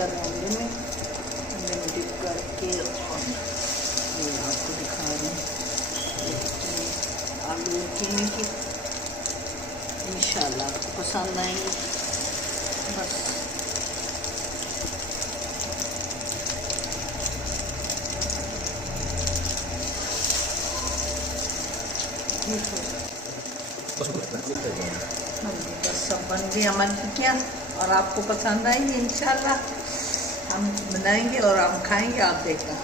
कर रहे हैं अंडे में डिप करके, और ये आपको दिखा रही हूँ आलू चीनी की। इंशाल्लाह आपको पसंद आएंगे। बस बस सब बन गई हमारी टिक्कियाँ, और आपको पसंद आएंगी इंशाल्लाह। हम बनाएंगे और हम खाएंगे, आप देखना।